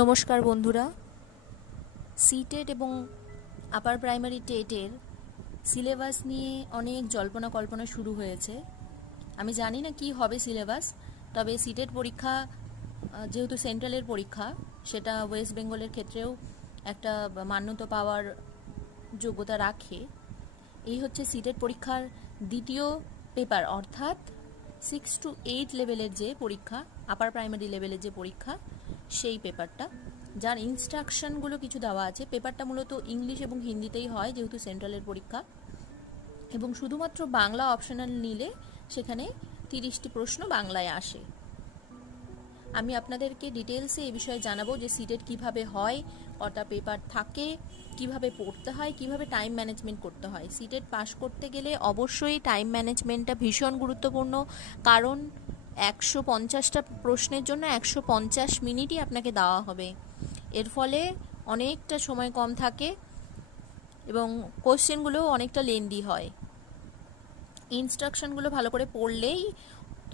নমস্কার বন্ধুরা, সিটেট এবং আপার প্রাইমারি টেটের সিলেবাস নিয়ে অনেক জল্পনা কল্পনা শুরু হয়েছে। আমি জানি না কি হবে সিলেবাস, তবে সিটেট পরীক্ষা যেহেতু সেন্ট্রালের পরীক্ষা, সেটা ওয়েস্ট বেঙ্গলের ক্ষেত্রেও একটা মান্যতা পাওয়ার যোগ্যতা রাখে। এই হচ্ছে সিটেট পরীক্ষার দ্বিতীয় পেপার, অর্থাৎ 6 to 8 লেভেলের যে পরীক্ষা, আপার প্রাইমারি লেভেলের যে পরীক্ষা, সেই পেপারটা, যার ইনস্ট্রাকশনগুলো কিছু দেওয়া আছে। পেপারটা মূলত ইংলিশ এবং হিন্দিতেই হয় যেহেতু সেন্ট্রালের পরীক্ষা, এবং শুধুমাত্র বাংলা অপশনাল নিলে সেখানে 30টি প্রশ্ন বাংলায় আসে। আমি আপনাদেরকে ডিটেলসে এই বিষয়ে জানাবো যে সিটেট কিভাবে হয়, কটা পেপার থাকে, কিভাবে পড়তে হয়, কিভাবে টাইম ম্যানেজমেন্ট করতে হয়। সিটেট পাস করতে গেলে অবশ্যই টাইম ম্যানেজমেন্টটা ভীষণ গুরুত্বপূর্ণ, কারণ 150টা প্রশ্নের জন্য 150 মিনিটই আপনাকে দেওয়া হবে। এর ফলে অনেকটা সময় কম থাকে এবং কোশ্চেনগুলোও অনেকটা লেন্দি হয়। ইনস্ট্রাকশনগুলো ভালো করে পড়লেই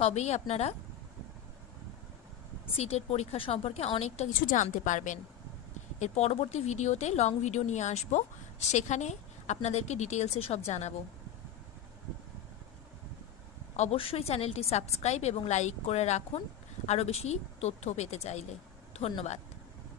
তবেই আপনারা সিটেট পরীক্ষা সম্পর্কে অনেকটা কিছু জানতে পারবেন। এর পরবর্তী ভিডিওতে লং ভিডিও নিয়ে আসব, সেখানে আপনাদেরকে ডিটেলসে সব জানাবো। অবশ্যই চ্যানেলটি সাবস্ক্রাইব এবং লাইক করে রাখুন আরও বেশি তথ্য পেতে চাইলে। ধন্যবাদ।